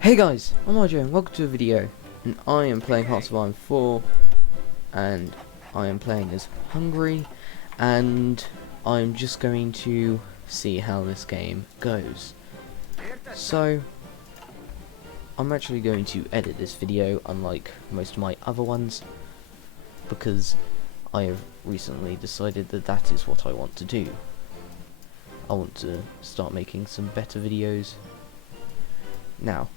Hey guys, I'm RJ and welcome to a video, and I am playing HOI4, and I am playing as Hungary, and I'm just going to see how this game goes. So, I'm actually going to edit this video, unlike most of my other ones, because I have recently decided that that is what I want to do. I want to start making some better videos. Now,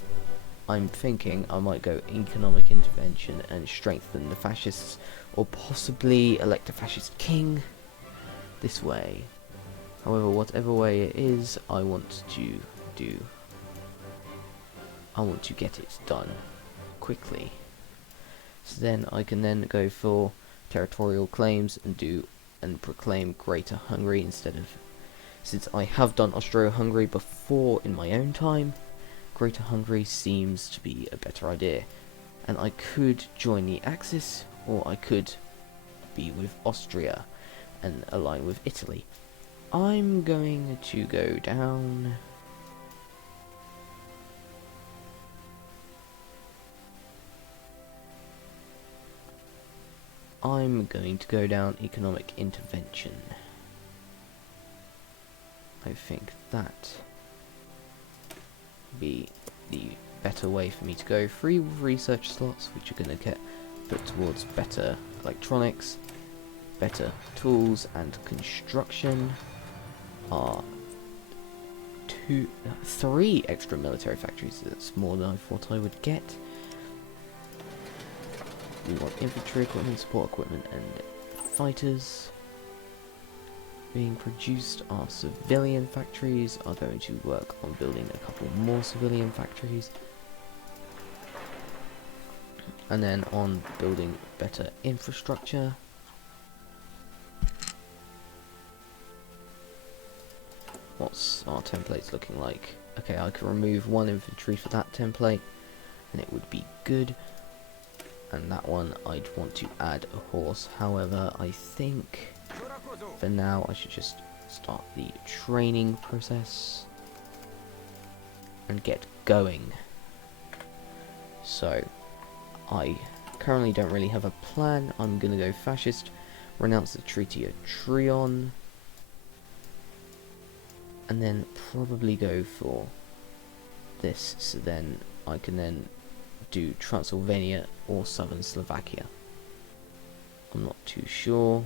I'm thinking I might go economic intervention and strengthen the fascists, or possibly elect a fascist king this way. However, whatever way it is, I want to get it done quickly. So then I can then go for territorial claims and proclaim Greater Hungary instead of, since I have done Austro-Hungary before in my own time, Greater Hungary seems to be a better idea, and I could join the Axis, or I could be with Austria and align with Italy. I'm going to go down economic intervention. I think that be the better way for me to go. Free research slots, which are going to get put towards better electronics, better tools, and construction, are 3 extra military factories. That's more than I thought I would get. We want infantry equipment, support equipment, and fighters. Being produced are civilian factories. Are going to work on building a couple more civilian factories, and then on building better infrastructure. What's our templates looking like? Okay, I can remove 1 infantry for that template and it would be good, and that one I'd want to add a horse. However, I think for now I should just start the training process and get going. So I currently don't really have a plan. I'm gonna go fascist, renounce the Treaty of Trion, and then probably go for this, so then I can then do Transylvania or Southern Slovakia. I'm not too sure,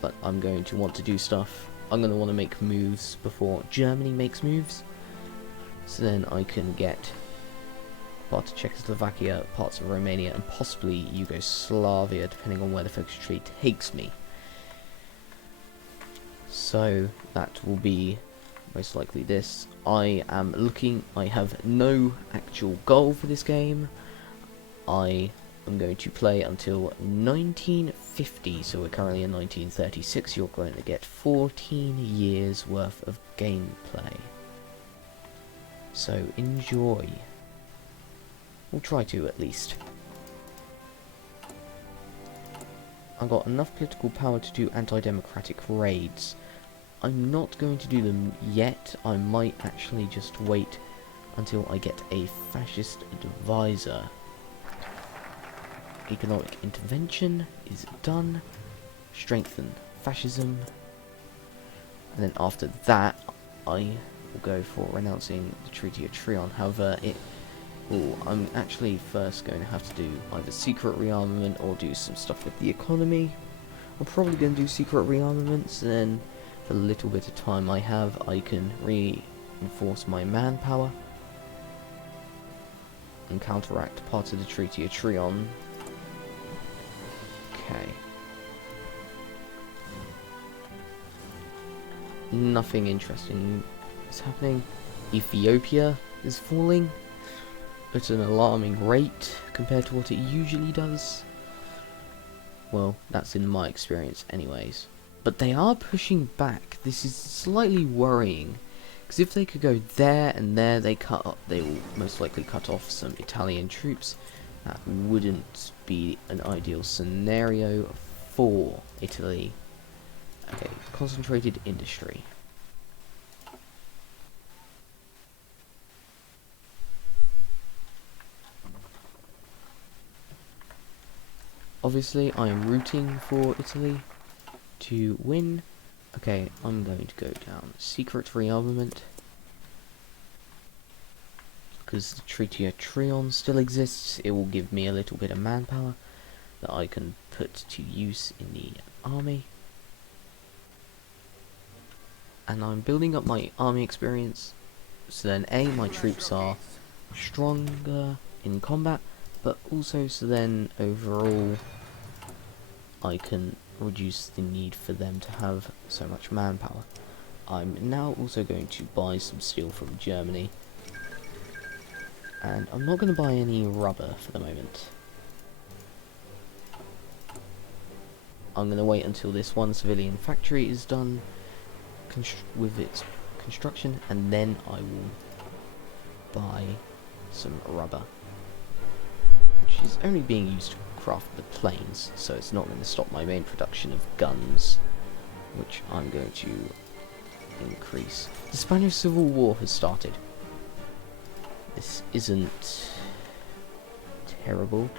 but I'm going to want to do stuff. I'm going to want to make moves before Germany makes moves, so then I can get part of Czechoslovakia, parts of Romania, and possibly Yugoslavia, depending on where the focus tree takes me. So that will be most likely this. I have no actual goal for this game. I am going to play until 1950, so we're currently in 1936. You're going to get 14 years worth of gameplay. So enjoy. We'll try to, at least. I've got enough political power to do anti-democratic raids. I'm not going to do them yet. I might actually just wait until I get a fascist advisor. Economic intervention is done. Strengthen fascism. And then after that, I will go for renouncing the Treaty of Trion. However, I'm actually first going to have to do either secret rearmament or do some stuff with the economy. I'm probably going to do secret rearmaments, and then for the little bit of time I have, I can reinforce my manpower and counteract part of the Treaty of Trion. Okay. Nothing interesting is happening. Ethiopia is falling at an alarming rate compared to what it usually does. Well, that's in my experience anyways. But they are pushing back. This is slightly worrying, because if they could go there and there, they will most likely cut off some Italian troops. That wouldn't be an ideal scenario for Italy. Okay, concentrated industry. Obviously, I am rooting for Italy to win. Okay, I'm going to go down secret rearmament because the Treaty of Trion still exists. It will give me a little bit of manpower that I can put to use in the army. And I'm building up my army experience, so then A, my troops are stronger in combat, but also so then overall I can reduce the need for them to have so much manpower. I'm now also going to buy some steel from Germany, and I'm not going to buy any rubber for the moment. I'm going to wait until this one civilian factory is done with its construction, and then I will buy some rubber, which is only being used to craft the planes, so it's not going to stop my main production of guns, which I'm going to increase. The Spanish Civil War has started. This isn't terrible.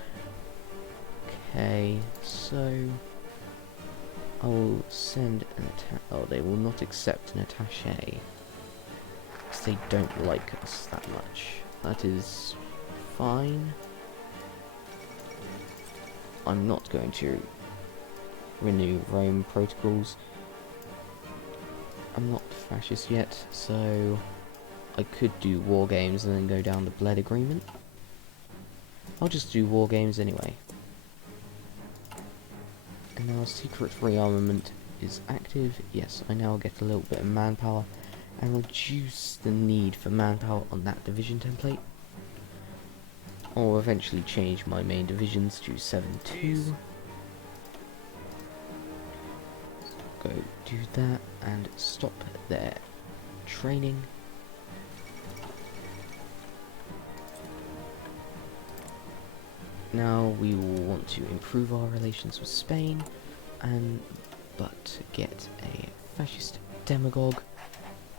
Okay, so I will send an attack. Oh, they will not accept an attaché because they don't like us that much. That is fine. I'm not going to renew Rome protocols. I'm not fascist yet, so I could do war games and then go down the Bled agreement. I'll just do war games anyway. And now secret rearmament is active. Yes, I now get a little bit of manpower and reduce the need for manpower on that division template. I'll eventually change my main divisions to 7-2. Go do that and stop their training. Now we will want to improve our relations with Spain, but get a fascist demagogue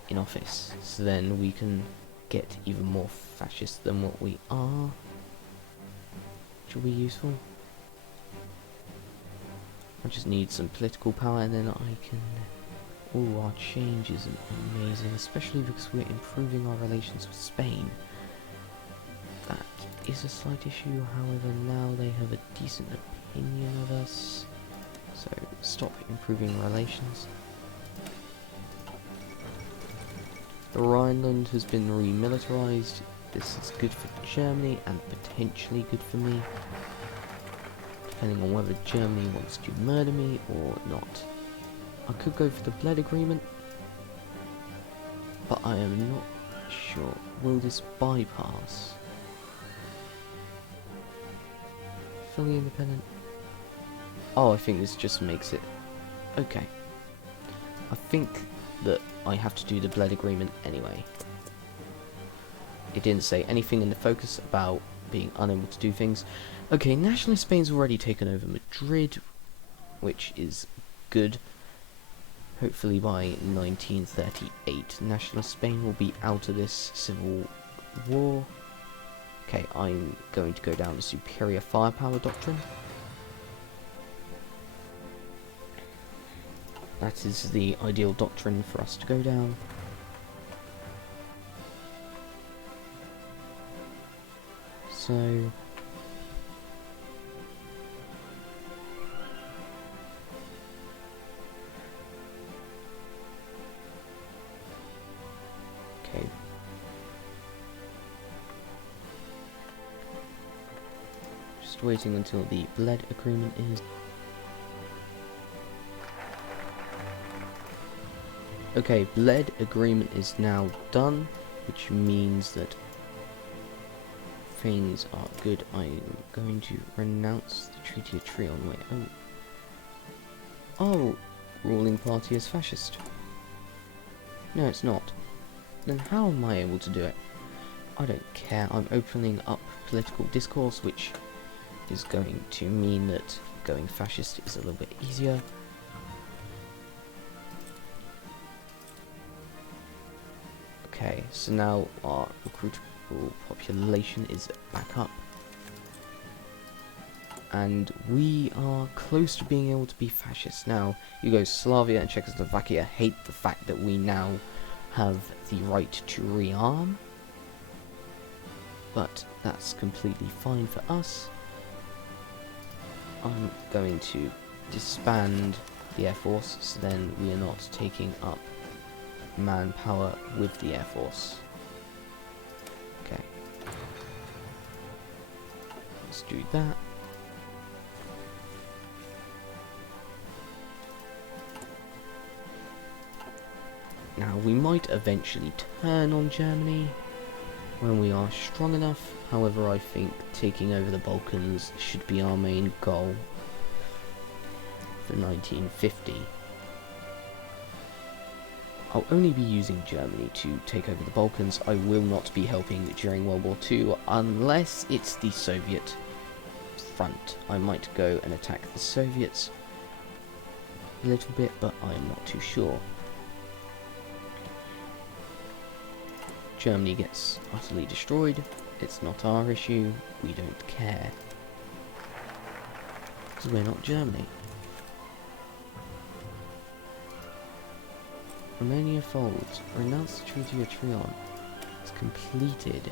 in office, so then we can get even more fascist than what we are, which will be useful. I just need some political power, and then I can... Oh, our change is amazing, especially because we're improving our relations with Spain. That is a slight issue, however now they have a decent opinion of us, so stop improving relations. The Rhineland has been remilitarized. This is good for Germany and potentially good for me, depending on whether Germany wants to murder me or not. I could go for the Bled agreement, but I am not sure. Will this bypass? Fully independent? Oh, I think this just makes it... Okay. I think that I have to do the Bled agreement anyway. It didn't say anything in the focus about being unable to do things. Okay, Nationalist Spain's already taken over Madrid, which is good. Hopefully by 1938, Nationalist Spain will be out of this civil war. Okay, I'm going to go down the superior firepower doctrine. That is the ideal doctrine for us to go down. So... Okay. Just waiting until the Bled agreement is... Okay, Bled agreement is now done, which means that things are good. I'm going to renounce the Treaty of Trion. Wait, oh, ruling party is fascist. No, it's not. Then how am I able to do it? I don't care. I'm opening up political discourse, which is going to mean that going fascist is a little bit easier. Okay, so now our recruitable population is back up. and we are close to being able to be fascist. Now, Yugoslavia and Czechoslovakia hate the fact that we now have the right to rearm, but that's completely fine for us. I'm going to disband the Air Force, so then we are not taking up manpower with the Air Force. Okay. Let's do that. Now, we might eventually turn on Germany when we are strong enough. However, I think taking over the Balkans should be our main goal for 1950. I'll only be using Germany to take over the Balkans. I will not be helping during World War II unless it's the Soviet front. I might go and attack the Soviets a little bit, but I'm not too sure. Germany gets utterly destroyed. It's not our issue. We don't care. Because we're not Germany. Romania folds. Renounce the Treaty of Trion. It's completed.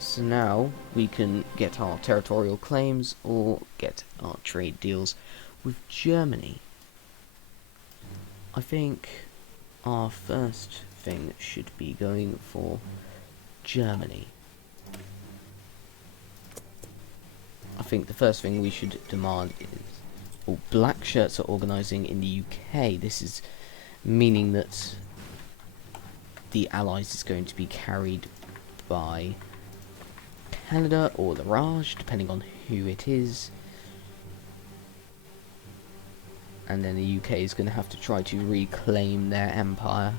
So now we can get our territorial claims or get our trade deals with Germany. I think our first thing should be going for Germany. I think the first thing we should demand is, well, black shirts are organising in the UK. This is meaning that the Allies is going to be carried by Canada or the Raj, depending on who it is. And then the UK is going to have to try to reclaim their empire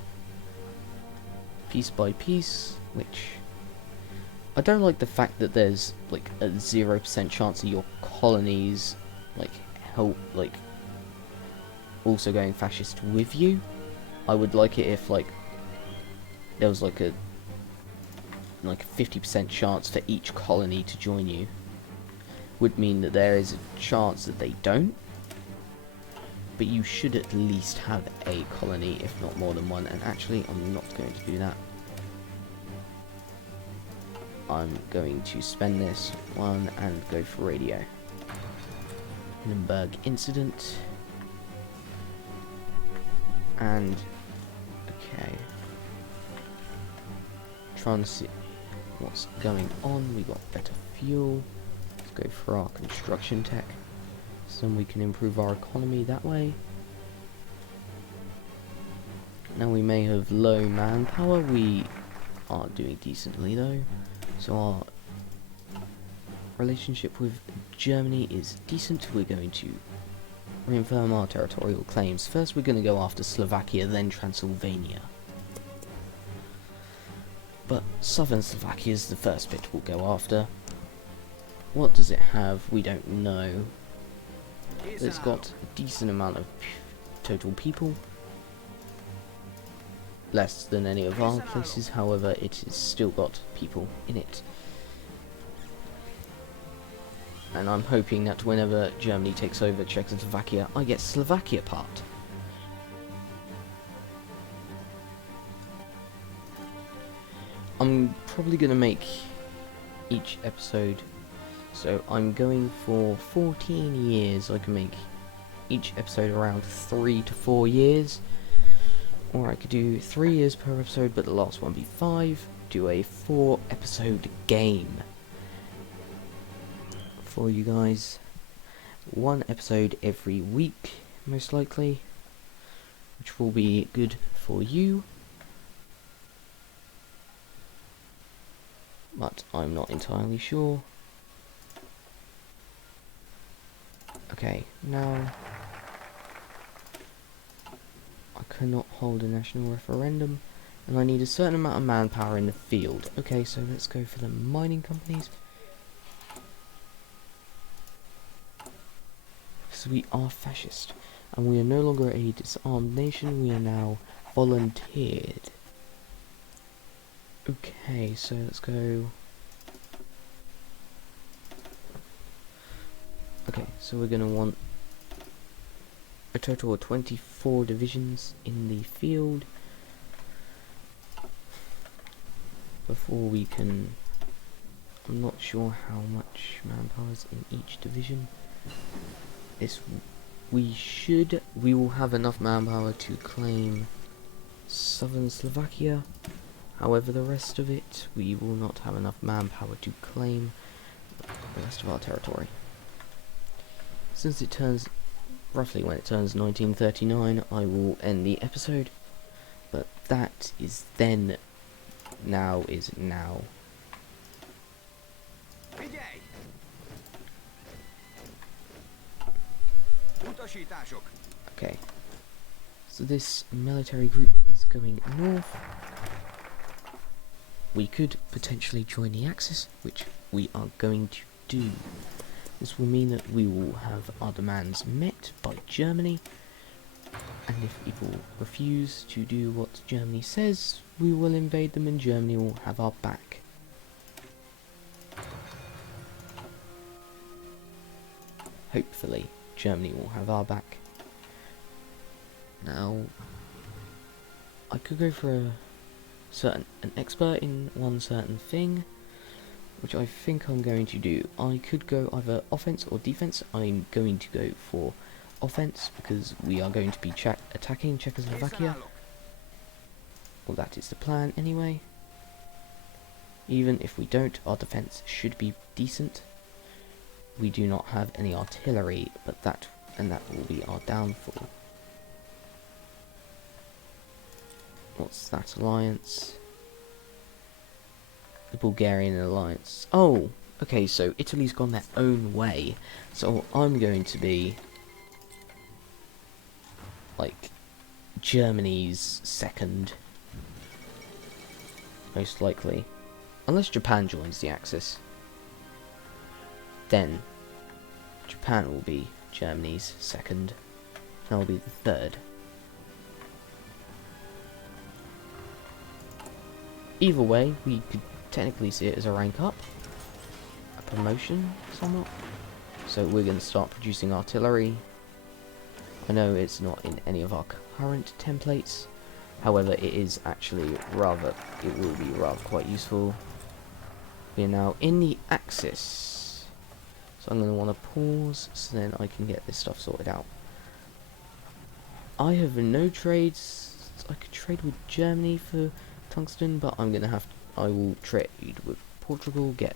piece by piece, which I don't like the fact that there's like a 0% chance of your colonies also going fascist with you. I would like it if there was like a 50% chance for each colony to join you. Would mean that there is a chance that they don't, but you should at least have a colony, if not more than one. And actually, I'm not going to do that. I'm going to spend this one and go for radio. Hindenburg incident. And, okay. Trying to see what's going on. We got better fuel. Let's go for our construction tech. So we can improve our economy that way. Now we may have low manpower. We are doing decently though. So our relationship with Germany is decent. We're going to reaffirm our territorial claims. First we're going to go after Slovakia, then Transylvania. But southern Slovakia is the first bit we'll go after. What does it have? We don't know. It's got a decent amount of total people. Less than any of our places, however, it has still got people in it. And I'm hoping that whenever Germany takes over Czechoslovakia, I get Slovakia part. I'm probably going to make each episode, so I'm going for 14 years. I can make each episode around 3 to 4 years. Or I could do 3 years per episode, but the last one be 5. Do a 4 episode game for you guys. 1 episode every week, most likely, which will be good for you. But I'm not entirely sure. Okay, now I cannot hold a national referendum, and I need a certain amount of manpower in the field. Okay, so let's go for the mining companies. So we are fascist, and we are no longer a disarmed nation, we are now volunteered. Okay, so let's go Okay, so we're going to want a total of 24 divisions in the field before we can... I'm not sure how much manpower is in each division. We will have enough manpower to claim southern Slovakia. However, the rest of it, we will not have enough manpower to claim the rest of our territory. Since it turns, roughly when it turns 1939, I will end the episode. But that is then, now is now. Okay, so this military group is going north. We could potentially join the Axis, which we are going to do. This will mean that we will have our demands met by Germany, and if people refuse to do what Germany says, we will invade them and Germany will have our back. Hopefully, Germany will have our back. Now, I could go for an expert in one certain thing, which I think I'm going to do. I could go either offense or defense. I'm going to go for offense because we are going to be attacking Czechoslovakia. Well, that is the plan anyway. Even if we don't, our defense should be decent. We do not have any artillery, but that will be our downfall. What's that alliance? The Bulgarian alliance. Oh, okay, so Italy's gone their own way. So I'm going to be like Germany's second, most likely. Unless Japan joins the Axis. Then Japan will be Germany's second, and I will be the third. Either way, we could technically see it as a rank up, a promotion somewhat. So we're going to start producing artillery. I know it's not in any of our current templates, however it is actually it will be rather quite useful. We are now in the Axis. So I'm going to want to pause so then I can get this stuff sorted out. I have no trades. I could trade with Germany for tungsten, but I will trade with Portugal, get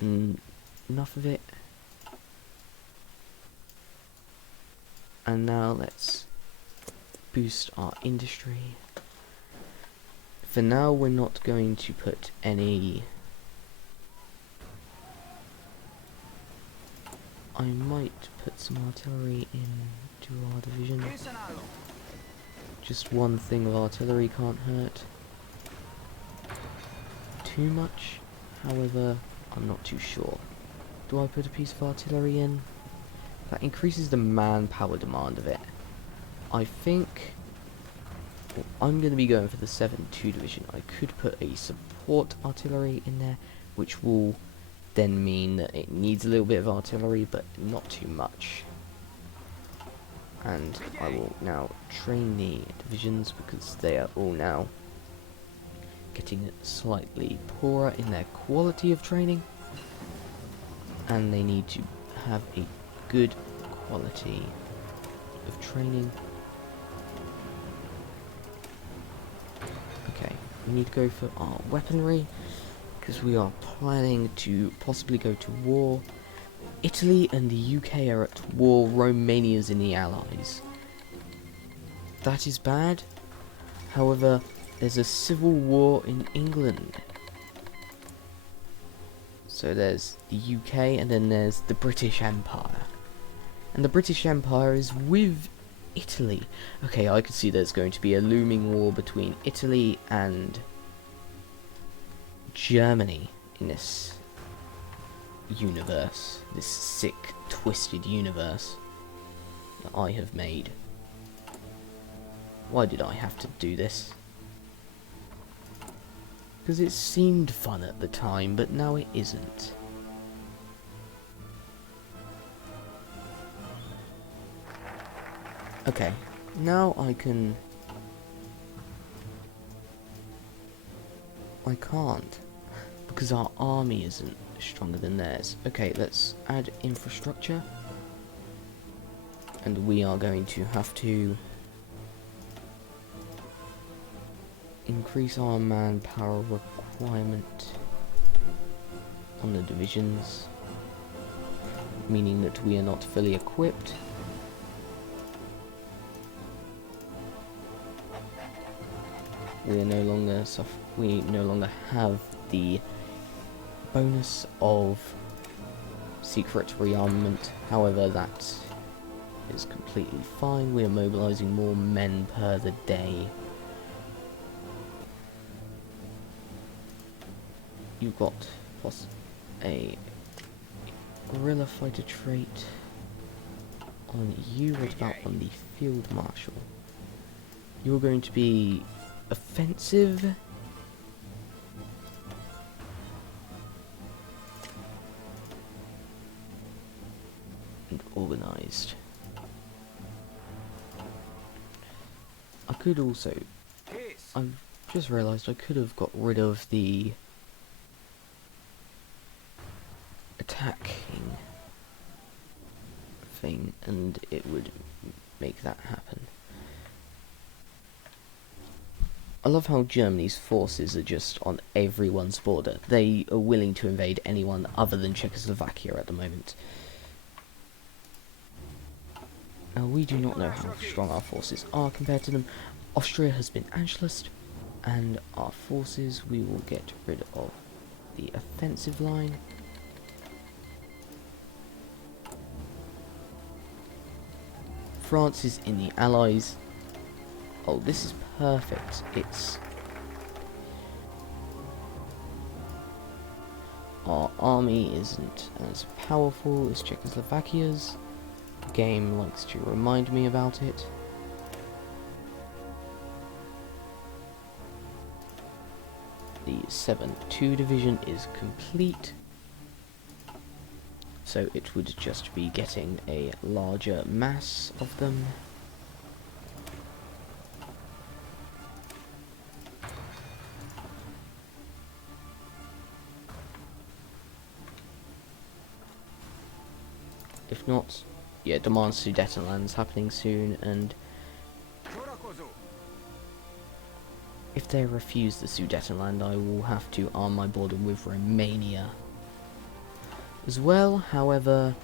enough of it. And now let's boost our industry. For now, we're not going to put any... I might put some artillery into our division. Just one thing of artillery can't hurt too much. However, I'm not too sure. Do I put a piece of artillery in? That increases the manpower demand of it. I think... well, I'm going to be going for the 7-2 division. I could put a support artillery in there, which will then mean that it needs a little bit of artillery, but not too much. And I will now train the divisions because they are all now getting slightly poorer in their quality of training, and they need to have a good quality of training. Okay, we need to go for our weaponry because we are planning to possibly go to war. Italy and the UK are at war. Romania's in the Allies. That is bad. However, there's a civil war in England. So there's the UK and then there's the British Empire. And the British Empire is with Italy. Okay, I could see there's going to be a looming war between Italy and Germany in this universe. This sick, twisted universe that I have made. Why did I have to do this? Because it seemed fun at the time, but now it isn't. Okay, now I can't, because our army isn't stronger than theirs. Okay, let's add infrastructure, and we are going to have to increase our manpower requirement on the divisions, meaning that we are not fully equipped. We are no longer we no longer have the bonus of secret rearmament. However, that is completely fine. We are mobilizing more men per the day. You've got a guerrilla fighter trait on you. What about on the field marshal? You're going to be offensive. And organized. I could also... I've just realised I could have got rid of the attacking thing, and it would make that happen. I love how Germany's forces are just on everyone's border. They are willing to invade anyone other than Czechoslovakia at the moment. Now, we do not know how strong our forces are compared to them. Austria has been Anschlussed, and our forces, we will get rid of the offensive line. France is in the Allies. Oh, this is perfect. It's... Our army isn't as powerful as Czechoslovakia's. The game likes to remind me about it. The 7-2 division is complete. So it would just be getting a larger mass of them. If not, yeah, demand Sudetenland's happening soon, and if they refuse the Sudetenland, I will have to arm my border with Romania as well. However,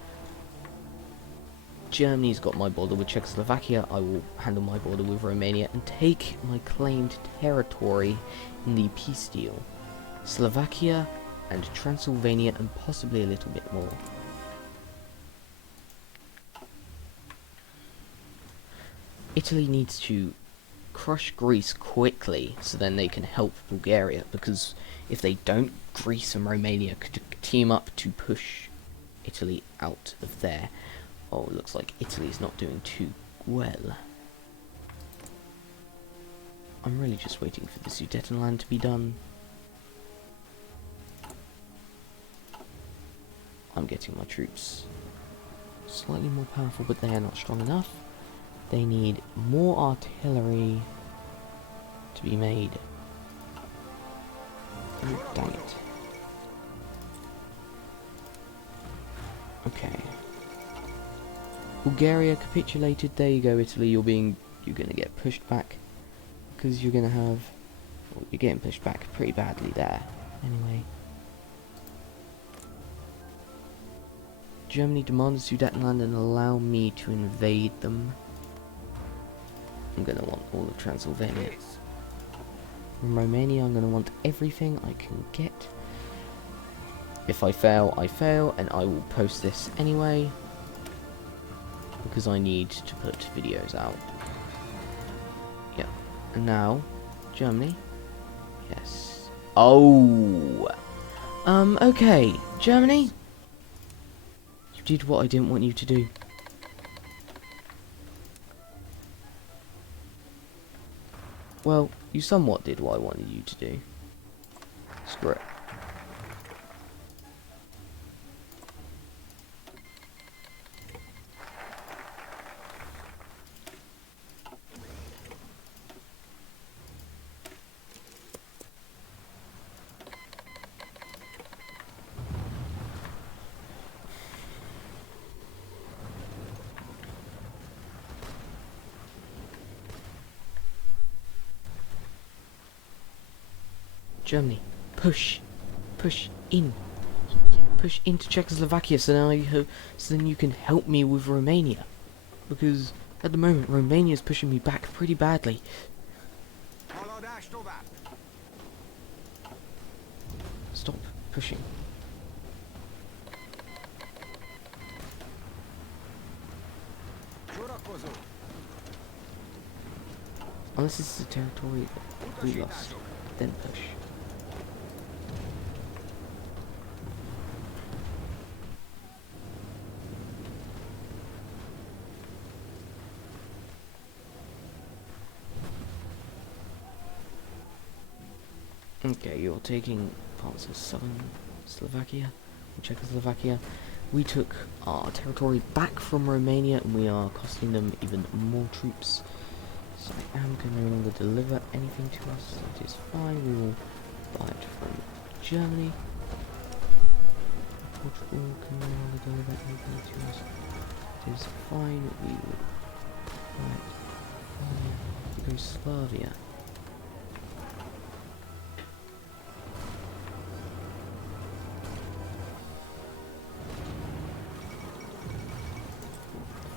Germany's got my border with Czechoslovakia. I will handle my border with Romania and take my claimed territory in the peace deal. Slovakia and Transylvania, and possibly a little bit more. Italy needs to crush Greece quickly, so then they can help Bulgaria, because if they don't, Greece and Romania could team up to push Italy out of there. Oh, it looks like Italy's not doing too well. I'm really just waiting for the Sudetenland to be done. I'm getting my troops slightly more powerful, but they are not strong enough. They need more artillery to be made. Oh, dang it. Okay. Bulgaria capitulated. There you go, Italy. You're gonna get pushed back, because you're gonna have... Well, you're getting pushed back pretty badly there. Anyway. Germany demands Sudetenland and allow me to invade them. I'm going to want all of Transylvania. From Romania, I'm going to want everything I can get. If I fail, I fail, and I will post this anyway, because I need to put videos out. Yeah. And now, Germany. Yes. Oh! Okay. Germany? You did what I didn't want you to do. Well, you somewhat did what I wanted you to do. Screw it. Germany, push in. Push into Czechoslovakia so now so then you can help me with Romania. Because at the moment Romania is pushing me back pretty badly. Stop pushing. Unless this is a territory that we lost, then push. Okay, you're taking parts of southern Slovakia, or Czechoslovakia. We took our territory back from Romania and we are costing them even more troops. So Am can no longer deliver anything to us. It is fine, we will buy it from Germany. Portugal can no longer deliver anything to us. It is fine, we will buy it from Yugoslavia.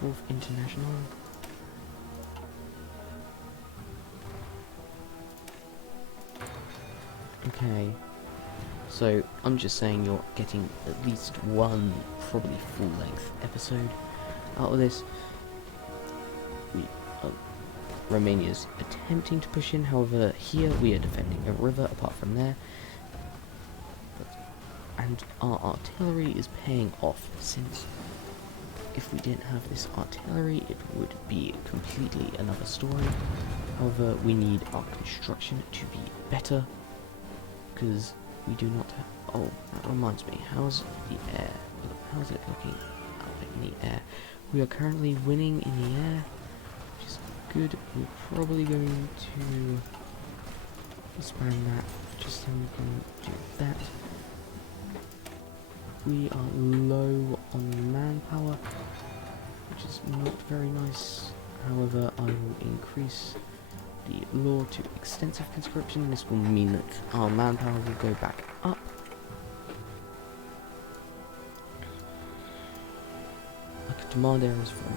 Fourth International. Okay, so I'm just saying you're getting at least one, probably full-length episode out of this. Romania's attempting to push in, however here we are defending a river apart from there. And our artillery is paying off, since if we didn't have this artillery it would be completely another story. However, we need our construction to be better, because we do not have... Oh, that reminds me, how's the air? How's it looking out in the air? We are currently winning in the air, which is good. We're probably going to expand that, just so we can do that. We are low on manpower, which is not very nice. However, I will increase the law to extensive conscription. This will mean that our manpower will go back up. I could demand areas from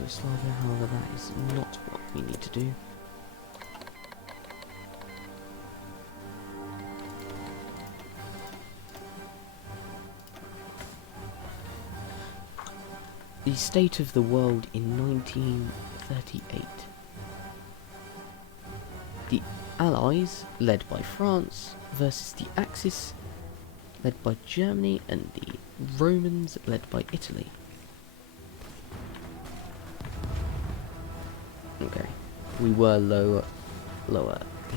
Yugoslavia, however that is not what we need to do. The state of the world in 1938. The Allies, led by France, versus the Axis, led by Germany, and the Romans, led by Italy. Okay, we were lower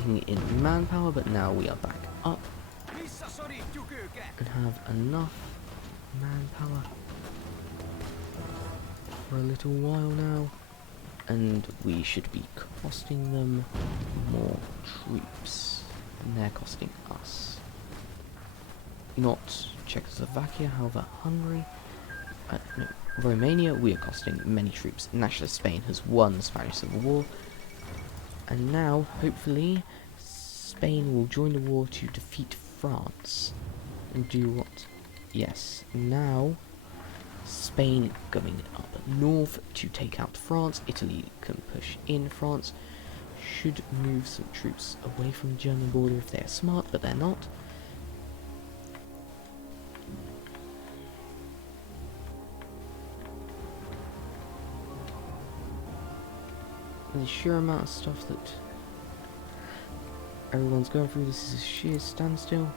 in manpower, but now we are back up and have enough manpower for a little while now, and we should be costing them more troops, and they're costing us. Not Czechoslovakia, however Hungary, no, Romania, we are costing many troops. Nationalist Spain has won the Spanish Civil War, and now, hopefully, Spain will join the war to defeat France. And do what? Yes, now Spain going up north to take out France. Italy can push in France. Should move some troops away from the German border if they're smart, but they're not. The sheer amount of stuff that everyone's going through, this is a sheer standstill.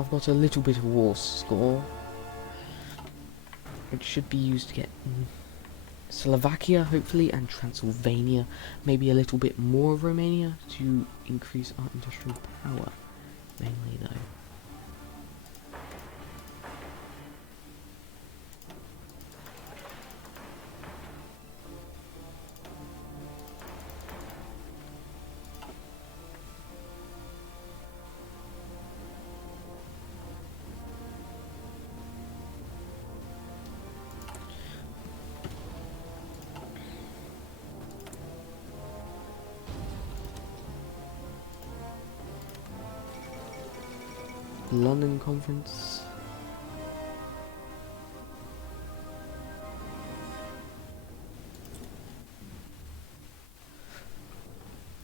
I've got a little bit of war score. It should be used to get Slovakia, hopefully, and Transylvania. Maybe a little bit more of Romania to increase our industrial power, mainly though. London conference.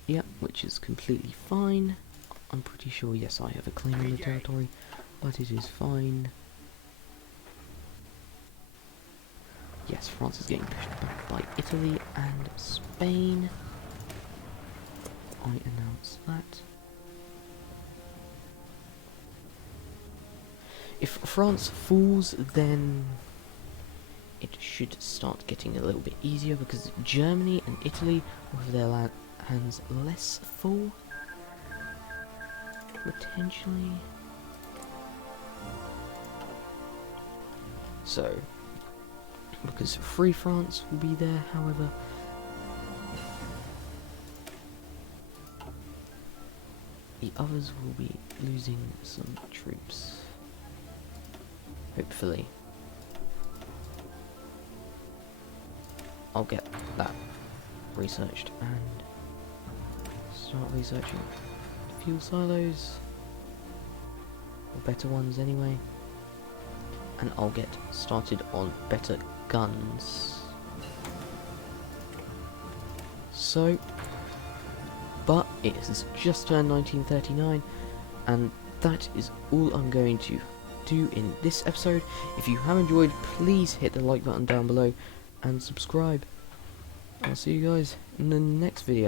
Yeah, which is completely fine. I'm pretty sure, yes, I have a claim on the territory, but it is fine. Yes, France is getting pushed back by Italy and Spain. I announce that. If France falls, then it should start getting a little bit easier, because Germany and Italy will have their hands less full, potentially. So, because Free France will be there, however, the others will be losing some troops. Hopefully. I'll get that researched and start researching fuel silos, or better ones anyway, and I'll get started on better guns. So, but it has just turned 1939, and that is all I'm going to do in this episode. If you have enjoyed, please hit the like button down below and subscribe. I'll see you guys in the next video.